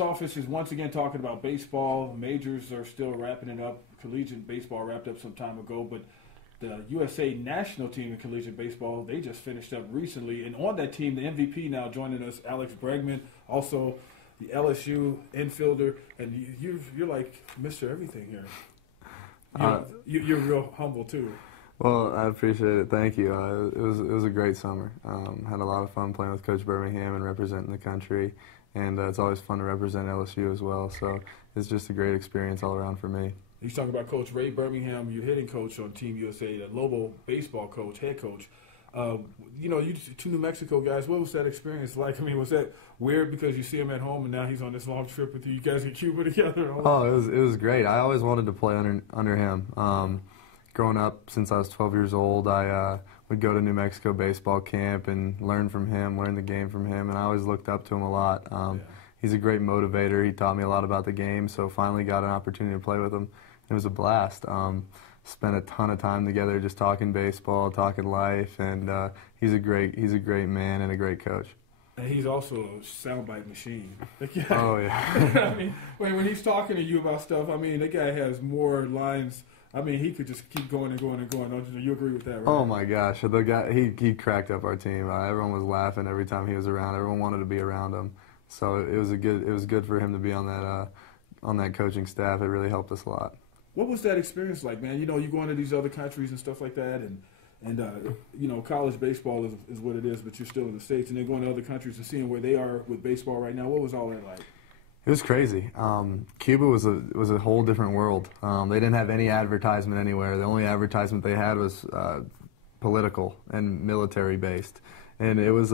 First office is once again talking about baseball. Majors are still wrapping it up. Collegiate baseball wrapped up some time ago, but the USA national team in collegiate baseball, they just finished up recently. And on that team, the MVP now joining us, Alex Bregman, also the LSU infielder. And you're like Mr. Everything here. You're real humble, too. Well, I appreciate it. Thank you. It was a great summer. Had a lot of fun playing with Coach Birmingham and representing the country. And it's always fun to represent LSU as well. So it's just a great experience all around for me. He's talking about Coach Ray Birmingham, your hitting coach on Team USA, the Lobo baseball coach, head coach. You two New Mexico guys, what was that experience like? I mean, was that weird because you see him at home and now he's on this long trip with you? You guys in Cuba together? Oh, it was great. I always wanted to play under him. Growing up, since I was 12 years old, I would go to New Mexico baseball camp and learn from him, learn the game from him, and I always looked up to him a lot. He's a great motivator. He taught me a lot about the game, so finally got an opportunity to play with him. It was a blast. Spent a ton of time together just talking baseball, talking life, and he's a great man and a great coach. And he's also a soundbite machine. Oh, yeah. I mean, when he's talking to you about stuff, I mean, that guy has more lines. I mean, he could just keep going and going and going. Don't you agree with that, right? Oh, my gosh. The guy, he cracked up our team. Everyone was laughing every time he was around. Everyone wanted to be around him. So it was good for him to be on that coaching staff. It really helped us a lot. What was that experience like, man? You know, you go into these other countries and stuff like that, and college baseball is what it is, but you're still in the States, and then going to other countries and seeing where they are with baseball right now. What was all that like? It was crazy. Cuba was a whole different world. They didn't have any advertisement anywhere. The only advertisement they had was political and military based. And it was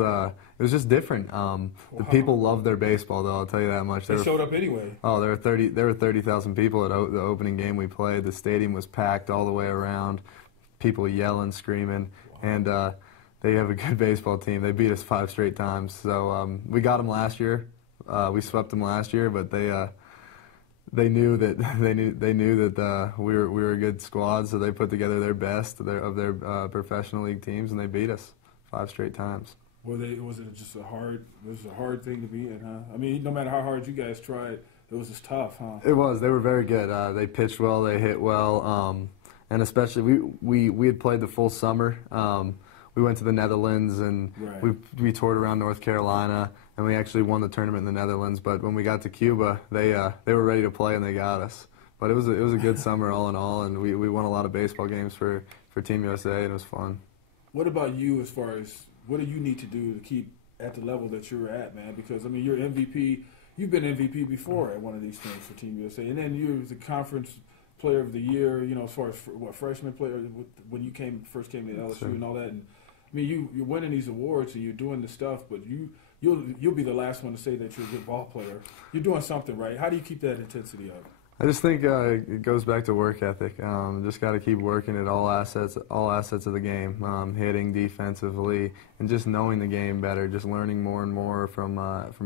just different. The people loved their baseball, though. I'll tell you that much. They showed up anyway. Oh, there were 30,000 people at the opening game we played. The stadium was packed all the way around. People yelling, screaming, and they have a good baseball team. They beat us 5 straight times. So we got them last year. We swept them last year, but they knew that we were a good squad. So they put together their best of their professional league teams, and they beat us 5 straight times. Was it just a hard thing to be in, huh? I mean, no matter how hard you guys tried, it was just tough, huh? It was. They were very good. They pitched well. They hit well. And especially we had played the full summer. We went to the Netherlands and right. we toured around North Carolina, and we actually won the tournament in the Netherlands. But when we got to Cuba, they were ready to play and they got us. But it was a good summer all in all, and we won a lot of baseball games for Team USA, and it was fun. What about you as far as what do you need to do to keep at the level that you're at, man? Because, I mean, you're MVP. You've been MVP before at one of these things for Team USA. And then you was the conference player of the year, you know, as far as, freshman player when you first came to LSU Sure. and all that. And, I mean, you're winning these awards and you're doing the stuff, but you'll be the last one to say that you're a good ball player. You're doing something right. How do you keep that intensity up? I just think it goes back to work ethic. Just got to keep working at all assets of the game, hitting, defensively, and just knowing the game better. Just learning more and more from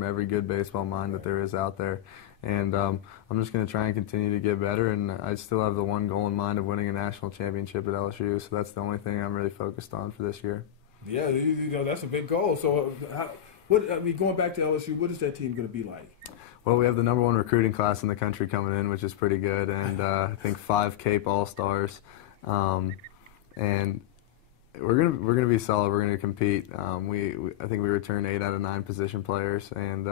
every good baseball mind that there is out there. And I'm just going to try and continue to get better. And I still have the one goal in mind of winning a national championship at LSU. So that's the only thing I'm really focused on for this year. Yeah, that's a big goal. So, going back to LSU, what is that team going to be like? Well, we have the #1 recruiting class in the country coming in, which is pretty good, and I think 5 Cape All-Stars, and we're gonna be solid. We're gonna compete. I think we return 8 out of 9 position players, and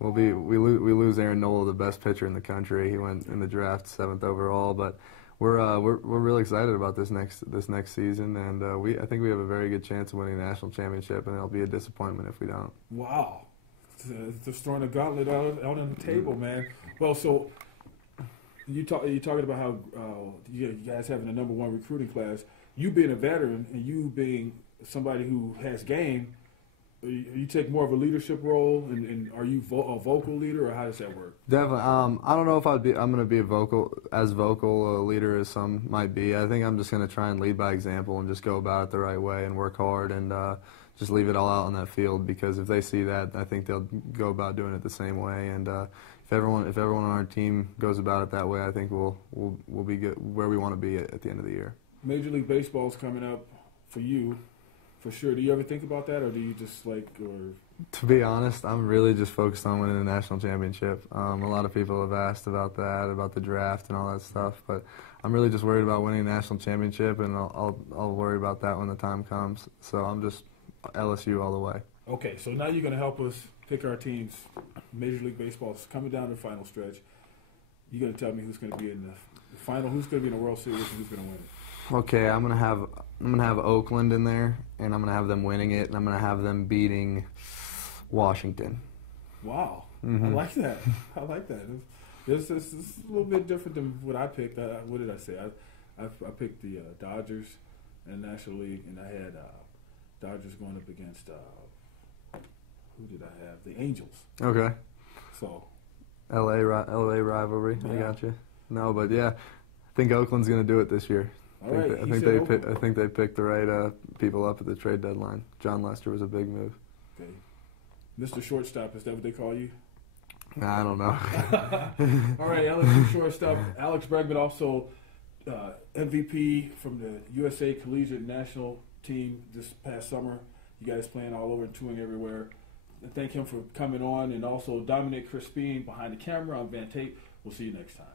we lose Aaron Nola, the best pitcher in the country. He went in the draft 7th overall, but we're really excited about this next season, and I think we have a very good chance of winning a national championship, and it'll be a disappointment if we don't. Wow. Just throwing a gauntlet out on the table, man. Well, so you're talking about how you guys having a #1 recruiting class. You being a veteran and you being somebody who has game, you take more of a leadership role, and are you a vocal leader, or how does that work? Definitely. I don't know if I'm going to be as vocal a leader as some might be. I think I'm just going to try and lead by example and just go about it the right way and work hard and just leave it all out on that field, because if they see that, I think they'll go about doing it the same way. And if everyone on our team goes about it that way, I think we'll be good where we want to be at the end of the year. Major League Baseball is coming up for you For sure. Do you ever think about that, or do you just or? To be honest, I'm really just focused on winning a national championship. A lot of people have asked about that, about the draft and all that stuff, but I'm really just worried about winning a national championship, and I'll worry about that when the time comes. So I'm just LSU all the way. Okay, so now you're going to help us pick our teams. Major League Baseball is coming down to the final stretch. You're going to tell me who's going to be in the final, who's going to be in the World Series, and who's going to win it. Okay, I'm gonna have Oakland in there, and I'm gonna have them winning it, and I'm gonna have them beating Washington. Wow, Mm-hmm. I like that. I like that. This is a little bit different than what I picked. What did I say? I picked the Dodgers in the National League, and I had Dodgers going up against who did I have? The Angels. Okay. So. LA rivalry. Yeah. I got you. No, but yeah, I think Oakland's gonna do it this year. I think they picked the right people up at the trade deadline. John Lester was a big move. Okay, Mr. Shortstop, is that what they call you? I don't know. All right, LSU shortstop Alex Bregman, also MVP from the USA Collegiate National Team this past summer. You guys playing all over and touring everywhere. And thank him for coming on, and also Dominic Crispin behind the camera. I'm Van Tate. We'll see you next time.